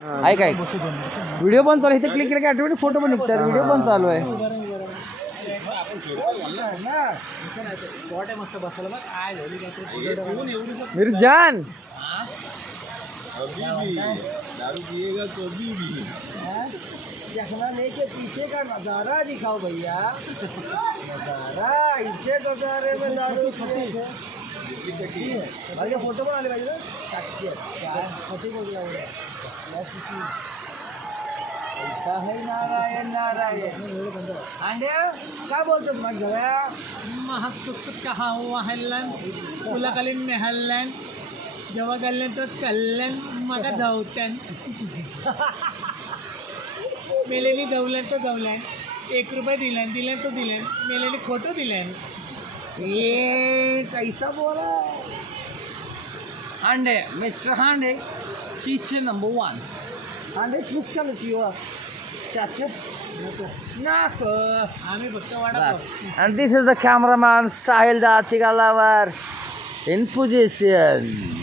ऐक ऐक व्हिडिओ पण चालू आहे. इथे क्लिक केलं की ऑटोमॅटिक फोटो पण निघतात. व्हिडिओ पण चालू आहे. मिरजान दारू पिएगा तो भी चखना लेके पीछे का नजारा दिखाओ भैया. नजारा इसे नजारे में दारू फोटो पण आले पाहिजे ना. नारायण नारायण अंड्या काय बोलतो मग गव्या महासुख कहा हुआ हल्लन तुला कलीन में हल्लन जेव्हा गल्लन तो कल्लन मग धावत्यान मेलेली गवलन तो गवलन 1 रुपये दिलन तो दिलन मेलेली खोटं दिलन. ये कैसा बोला हांडे मिस्टर हांडे टीचर नंबर 1 हांडे खूप चालू शिवा चाचे नको आम्ही फक्त वाढा. and this is the cameraman Sahil Datigalavar in position.